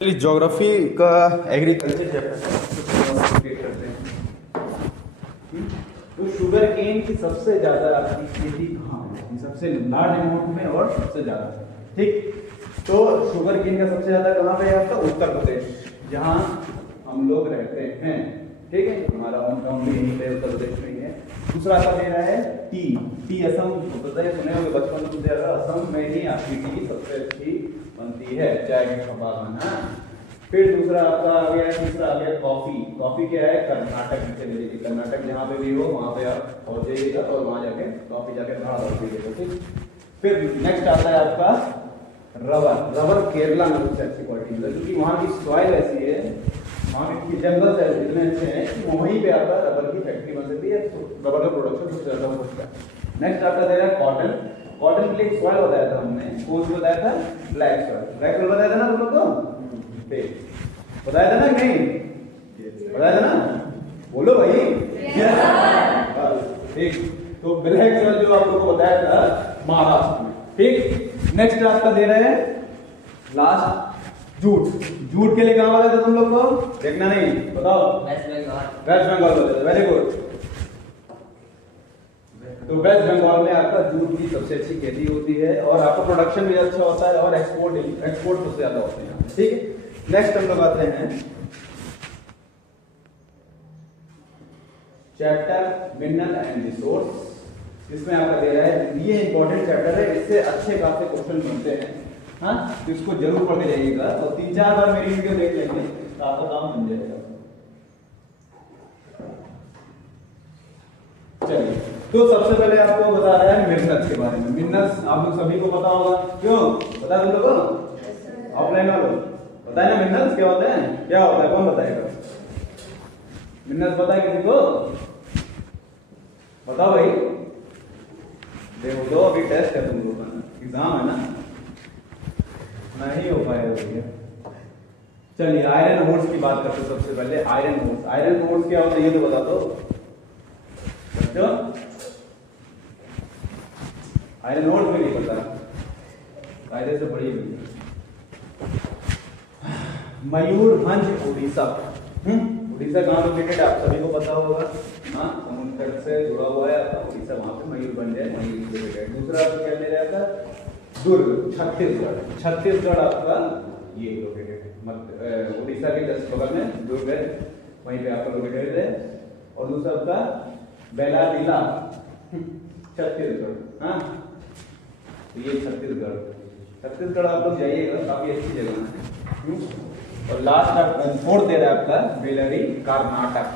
Geography का agriculture chapter करते हैं। तो शुगर केन की सबसे ज्यादा आपकी खेती कहाँ है? सबसे लार्ज अमाउंट में और सबसे ज्यादा, ठीक। तो शुगर केन का सबसे ज्यादा कहाँ पे है? आपका उत्तर प्रदेश, जहाँ हम लोग रहते हैं, ठीक है। हमारा होम टाउन भी यहीं पे उत्तर प्रदेश में ही है। दूसरा आपका दे रहा है टी असम, पता है, सुने होंगे बचपन में, दे रहा असम में ही आपकी टी सबसे अच्छी बनती है, चाय का बागान है। फिर दूसरा आपका आ गया, तीसरा आ गया कॉफी क्या है? कर्नाटक में चले जाइए, कर्नाटक जहाँ पे भी हो वहाँ पे आप पहुँच जाइएगा और वहाँ जाके कॉफी जाके बना दीजिएगा, ठीक। फिर नेक्स्ट आता है आपका रबर केरला में सबसे अच्छी क्वालिटी है, क्योंकि वहाँ की सॉइल ऐसी है, वहाँ के जंगल इतने अच्छे हैं कि वहीं पे आपका रबर की फैक्ट्री बन सकती है, तो रबर का प्रोडक्शन सबसे ज्यादा हो सकता है। नेक्स्ट आपका दे रहा है कॉटन के लिए एक सॉइल बताया था हमने, कौन सा बताया था? ब्लैक सॉइल बताया था ना तुम लोग को, बताया था ना? नहीं बताया था ना? बोलो भाई। ठीक, तो ब्लैक सॉइल जो आप लोगों को बताया था महाराष्ट्र में, ठीक। नेक्स्ट आपका दे रहे हैं लास्ट जूट के लिए कहां वाला था तुम लोग को? देखना नहीं, बताओ। वेस्ट बंगाल वाले थे, वेरी गुड। तो वेस्ट बंगाल में आपका जूट की सबसे अच्छी खेती होती है और आपका प्रोडक्शन भी अच्छा होता है और एक्सपोर्ट सबसे ज्यादा होते हैं, ठीक है। नेक्स्ट हम लोग आते हैं चैप्टर मिनरल एंड रिसोर्स। इसमें आपका दे रहा है, ये इंपॉर्टेंट चैप्टर है, इससे अच्छे खासे क्वेश्चन बनते हैं, हाँ, तो इसको जरूर पढ़ के जाइएगा और 3-4 बार मेरी वीडियो देख लेंगे तो आपका काम बन जाएगा। चलिए, तो सबसे पहले आपको बता रहा है मिनरल्स के बारे में। मिनरल्स आप लोग सभी को पता होगा, क्यों पता है तुम लोगों को? ऑफलाइन वालों पता है ना मिनरल्स क्या होते हैं? क्या होता है, कौन बताएगा? मिनरल्स पता है किसी को? बताओ भाई, देखो दो, अभी टेस्ट है तुम लोगों का, एग्जाम है ना, नहीं हो पाएगा भैया। चलिए आयरन ओर्स की बात करते हैं। सबसे पहले आयरन ओर्स क्या होता है ये तो बता दो बच्चों। आयरन ओर्स भी नहीं पता, कायदे से पढ़िए भैया। मयूरभंज उड़ीसा, उड़ीसा कहाँ लोकेटेड आप सभी को पता होगा, हाँ, समुद्र तट से जुड़ा हुआ है आपका उड़ीसा, वहां पे मयूरभंज है, मयूर लोकेटेड। दूसरा आपको क्या ले रहा था? दुर्ग, छत्तीसगढ़ आपका ये लोकेटेड है, उड़ीसा के जस्ट बगल में दुर्ग है, वहीं पे आपका लोकेटेड है। और दूसरा आपका बेलाडीला, छत्तीसगढ़, हाँ, तो ये छत्तीसगढ़ आप लोग जाइएगा, काफी अच्छी जगह है। और लास्ट आप फोर्थ दे रहा है आपका बेलरी, कर्नाटक,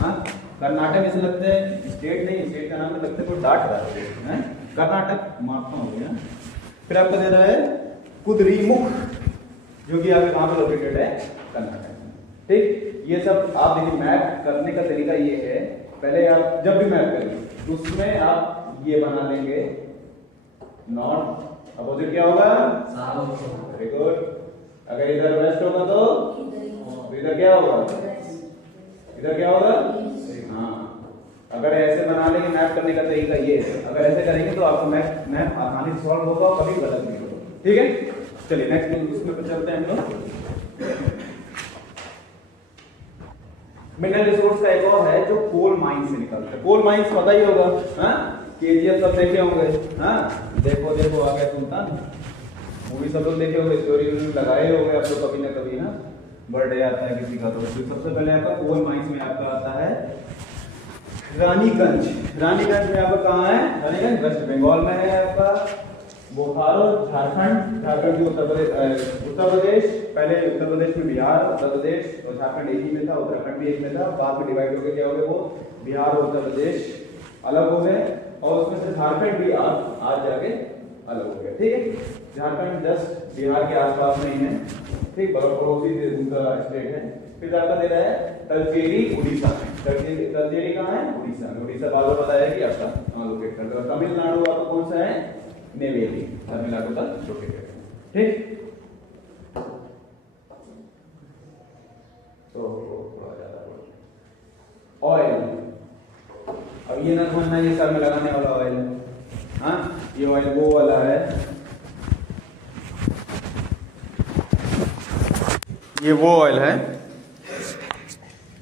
हाँ, कर्नाटक ऐसे लगता है स्टेट नहीं, स्टेट का नाम लगता है कोई डांट रहा है, कर्नाटक मारता हो गया। फिर आपको दे रहा है कुद्रेमुख, जो कि आपके कहां पे लोकेटेड है? कर्नाटक में, ठीक। ये सब आप देखिए, मैप करने का तरीका ये है, पहले आप जब भी मैप करेंगे उसमें आप ये बना लेंगे नॉर्थ, अपोजिट क्या होगा? Very good. अगर इधर वेस्ट होगा तो इधर क्या होगा? इधर क्या होगा? हाँ, अगर ऐसे बना लेंगे, मैप करने का तरीका ये है, अगर ऐसे करेंगे तो आपका मैप आसानी से सॉल्व होगा, कभी गलत नहीं होगा, ठीक है। चलिए नेक्स्ट उसमें पे चलते हैं हम लोग। मिनरल रिसोर्स का एक और है जो कोल माइन से निकलता है। कोल माइंस पता ही होगा, हाँ, केजीएफ सब देखे होंगे, हाँ, देखो आ गया सुल्तान, मूवी सब लोग देखे होंगे, स्टोरी लगाए होंगे आप लोग कभी ना कभी, हाँ, बर्थडे आता है किसी का तो सबसे पहले आपका कोल माइंस में आपका आता है रानीगंज में आपका कहाँ है? रानीगंज वेस्ट बंगाल में है आपका। बोकारो झारखंड की उत्तर प्रदेश, पहले उत्तर प्रदेश में बिहार, उत्तर प्रदेश और झारखंड एक ही में था, उत्तराखंड भी एक में था, बाद में डिवाइड होकर क्या हो गए, वो बिहार और उत्तर प्रदेश अलग हो गए और उसमें से झारखंड भी आज जाके अलग हो गया, ठीक है। झारखंड जस्ट बिहार के आसपास में ही है, ठीक, बगल पड़ोसी उनका स्टेट है। फिर आपका दे रहा है तलचेरी उड़ीसा में, तलचेरी कहाँ है? उड़ीसा में। उड़ीसा बालों बताया कि आपका कहाँ लोकेट करता है। तमिलनाडु आपका कौन सा है? नेवेली, तमिलनाडु का लोकेटेड, ठीक। तो थोड़ा ज्यादा ऑयल, अब ये ना समझना ये सर में लगाने वाला ऑयल, हाँ, ये ऑयल वो वाला है, ये वो ऑयल है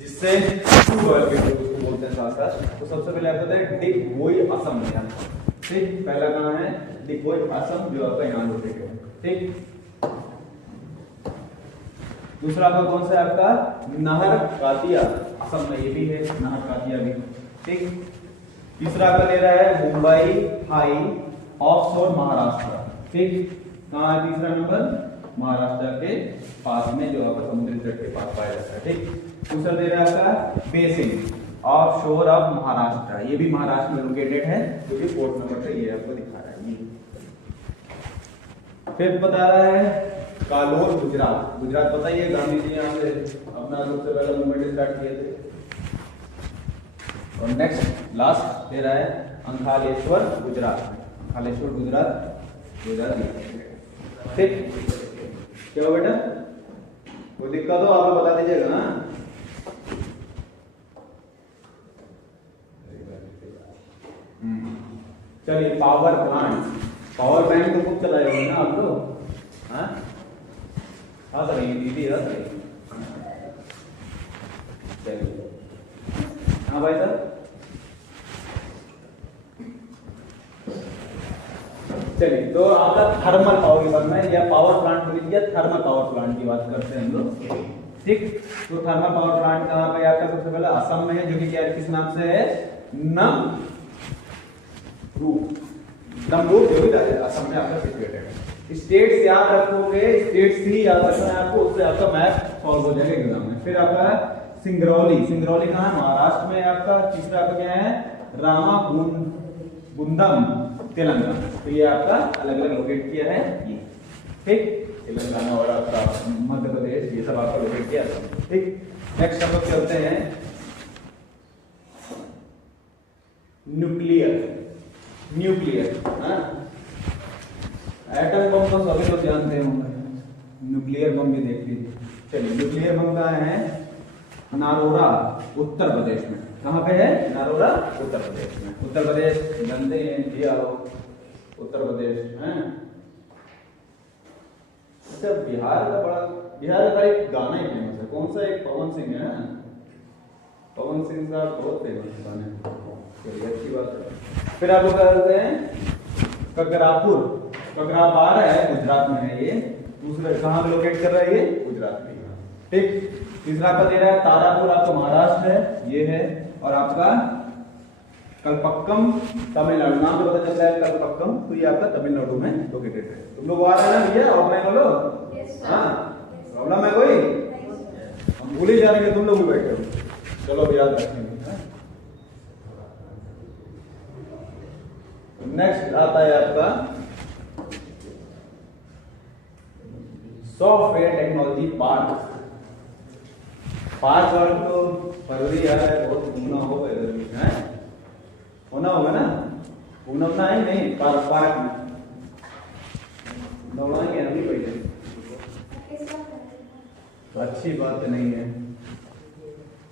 जिससे ऑयल भी उसको बोलते हैं साथ साथ। तो सबसे पहले आपको बताए डिक वोई असम में, ठीक। पहला कहाँ है? डिक वोई असम, जो आपका यहाँ लोकेटेड है, ठीक। दूसरा आपका कौन सा है? आपका नहर कातिया, असम में ये भी है, नहर कातिया भी, ठीक। तीसरा आपका ले रहा है मुंबई हाई ऑफशोर महाराष्ट्र, ठीक। कहाँ है तीसरा नंबर? महाराष्ट्र के पास में, जो आपका समुद्री तट के पास पाया जाता है, ठीक। दूसरा दे रहा है आपका बेसिन ऑफ शोर ऑफ महाराष्ट्र, ये भी महाराष्ट्र में लोकेटेड है, जो कि फोर्थ नंबर पे ये आपको दिखा रहा है। फिर बता रहा है कालोर गुजरात, गुजरात पता ही है, गांधी जी यहाँ से अपना सबसे पहला मूवमेंट स्टार्ट किए थे। और नेक्स्ट लास्ट दे रहा है अंखालेश्वर गुजरात, अंखालेश्वर गुजरात, ठीक। क्या हो बेटा? कोई दिक्कत हो आप बता दीजिएगा ना। चलिए पावर प्लांट, पावर बैंक तो खूब चलाए होंगे ना आप लोग, हाँ सर, ये दीदी है सर। चलिए हाँ भाई सर, चलिए तो आपका थर्मल पावर की बात में, या पावर प्लांट बोल लीजिए, थर्मल पावर प्लांट की बात करते हैं हम लोग, ठीक। तो थर्मल पावर प्लांट कहाँ पे आपका? सबसे पहले असम में है, जो कि क्या किस नाम से है? नमरूप, नमरूप जो भी असम में आपका सिचुएटेड है। स्टेट्स याद रखोगे, स्टेट्स ही याद रखना है आपको, उससे आपका मैप सॉल्व हो जाएगा एग्जाम में। फिर आपका सिंगरौली, सिंगरौली कहाँ है? महाराष्ट्र में आपका। तीसरा आपका क्या है? रामागुंडम, तेलंगाना। तो ये आपका अलग अलग लोकेट किया है ये, ठीक। तेलंगाना और आपका मध्य प्रदेश, ये सब आपका लोकेट किया है, ठीक। नेक्स्ट हम लोग चलते हैं न्यूक्लियर, न्यूक्लियर, हाँ एटम बम तो सभी लोग जानते होंगे, न्यूक्लियर बम भी देख लीजिए। चलिए न्यूक्लियर बम कहाँ है? नारोरा, उत्तर प्रदेश में। कहाँ पे है? नारोरा, उत्तर प्रदेश में। उत्तर प्रदेश जानते हैं जी आप, उत्तर प्रदेश है। अच्छा बिहार का बड़ा, बिहार का एक गाना ही फेमस है, कौन सा? एक पवन सिंह है, पवन सिंह का बहुत फेमस गाना है, चलिए अच्छी बात है। फिर आप लोग कहते हैं ककरापुर, ककरापार है, गुजरात में है ये। दूसरा कहाँ पे लोकेट कर रहा है ये? गुजरात में, ठीक। तीसरा का दे रहा है तारापुर, आपका महाराष्ट्र है, ये है। और आपका कलपक्कम तमिलनाडु, नाम तो पता चल रहा है कलपक्कम, तो ये आपका तमिलनाडु में लोकेटेड है। तुम लोग आ रहे हैं ना भैया, और मैं बोलो हाँ, प्रॉब्लम है कोई? हम भूल ही जा रहे हैं, तुम लोग भी बैठे हो, चलो याद रखेंगे। नेक्स्ट आता है आपका software technology park. Park word तो फरवरी आ रहा है, बहुत घूमना होगा इधर भी, है होना होगा ना, घूमना है नहीं पार्क में दौड़ाएंगे अभी पहले, तो अच्छी बात नहीं है।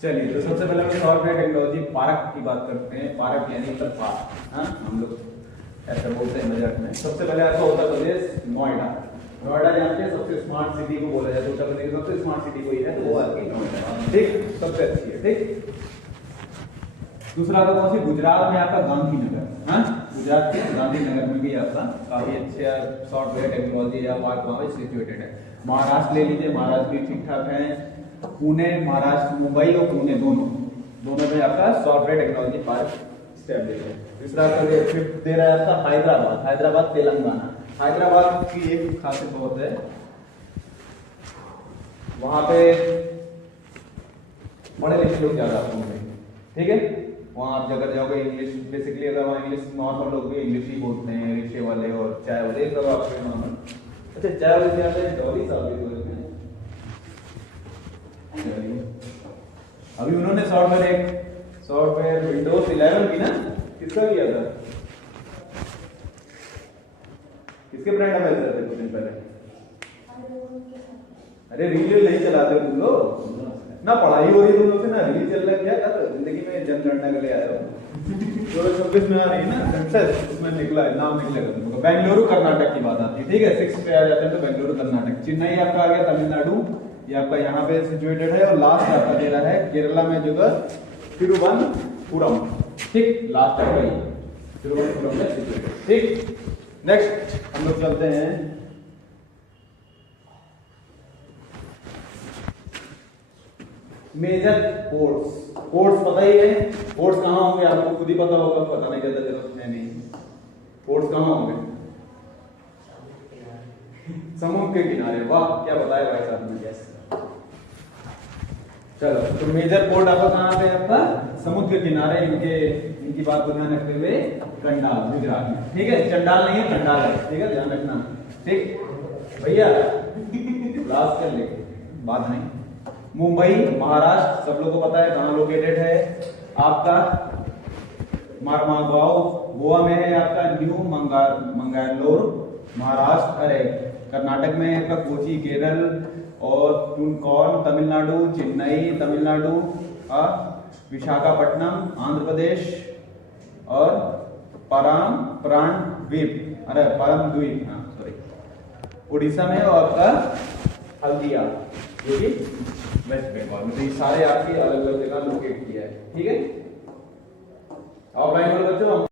चलिए तो सबसे पहले हम सॉफ्टवेयर टेक्नोलॉजी पार्क की बात करते हैं। पार्क यानी मतलब पार्क, हाँ हम लोग ऐसा बोलते हैं मजाक में। सबसे पहले आपका उत्तर प्रदेश नोएडा, नोएडा जानते हैं सबसे स्मार्ट सिटी को बोला जाता है, उत्तर प्रदेश सबसे स्मार्ट सिटी कोई है तो वो आपकी नोएडा, ठीक, सबसे अच्छी है, ठीक। दूसरा आपका कौन सी? गुजरात में आपका गांधीनगर, हाँ गुजरात के गांधीनगर में भी आपका काफी अच्छे सॉफ्टवेयर टेक्नोलॉजी या पार्क वहाँ पे सिचुएटेड है। महाराष्ट्र ले लीजिए, महाराष्ट्र भी ठीक ठाक है। पुणे, महाराष्ट्र, मुंबई और पुणे दोनों में आपका सॉफ्टवेयर टेक्नोलॉजी पार्क स्टैब्लिश है। तीसरा फिफ्थ दे रहा है आपका हैदराबाद, हैदराबाद तेलंगाना। हैदराबाद की एक खासियत बहुत है, वहां पे बड़े लिखे लोग ज्यादा होंगे, ठीक है। वहां आप जगह जाओगे इंग्लिश, बेसिकली अगर वहाँ इंग्लिश नॉर्मल लोग भी इंग्लिश ही बोलते हैं, रिक्शे वाले और चाय वाले सब आपके नॉर्मल। अच्छा चाय वाले क्या है? डॉली साहब भी बोलते हैं। अभी उन्होंने सॉफ्टवेयर विंडोज 11 की ना, किसका किया था? किसके ब्रांड एम्बेसडर थे कुछ दिन पहले? अरे रील नहीं चलाते तुम लोग ना, पढ़ाई हो रही है तुम लोग से ना, रील चल रहा है, क्या कर जिंदगी में जंग लड़ने के लिए आए हो। 2026 में आ रही है ना सक्सेस, उसमें निकला है, नाम निकलेगा तुमको। बेंगलुरु कर्नाटक की बात आती है, ठीक है। 6 पे आ जाते हैं तो बेंगलुरु कर्नाटक। चेन्नई आपका आ गया तमिलनाडु, ये आपका यहाँ पे सिचुएटेड है, और लास्ट आपका दे रहा है केरला में जगह तिरुवनंतपुरम। ठीक, लास्ट आपका ये तिरुवनंतपुरम में सिचुएटेड। ठीक, नेक्स्ट हम लोग चलते हैं मेजर पोर्ट्स। पोर्ट्स पता ही है, पोर्ट्स कहाँ होंगे आपको खुद ही पता होगा, पता नहीं ज्यादा जरूरत है नहीं। पोर्ट्स कहाँ होंगे? समुद्र के किनारे। वाह, क्या बताया भाई साहब ने। यस, चलो, तो मेजर पोर्ट आपका कहाँ पे? आपका समुद्र के किनारे। इनकी बात को ध्यान रखते हुए कंडाल, गुजरात में। ठीक है, चंडाल नहीं है, कंडाल है। ठीक है, ध्यान रखना। ठीक भैया, लास्ट कर ले, बात नहीं। मुंबई महाराष्ट्र, सब लोगों को पता है कहाँ लोकेटेड है। आपका मारमागांव गोवा में है। आपका न्यू मंगलोर महाराष्ट्र, अरे कर्नाटक में है। आपका कोची केरल, और टुनकॉर्न तमिलनाडु, चेन्नई तमिलनाडु, विशाखापट्टनम आंध्र प्रदेश, और परमद्वीप, अरे परमद्वीप, हाँ सॉरी, उड़ीसा में, और आपका हल्दिया जो कि वेस्ट बंगाल में। तो ये सारे आपके अलग अलग जगह लोकेट किया है। ठीक है, ऑफलाइन वाले बच्चों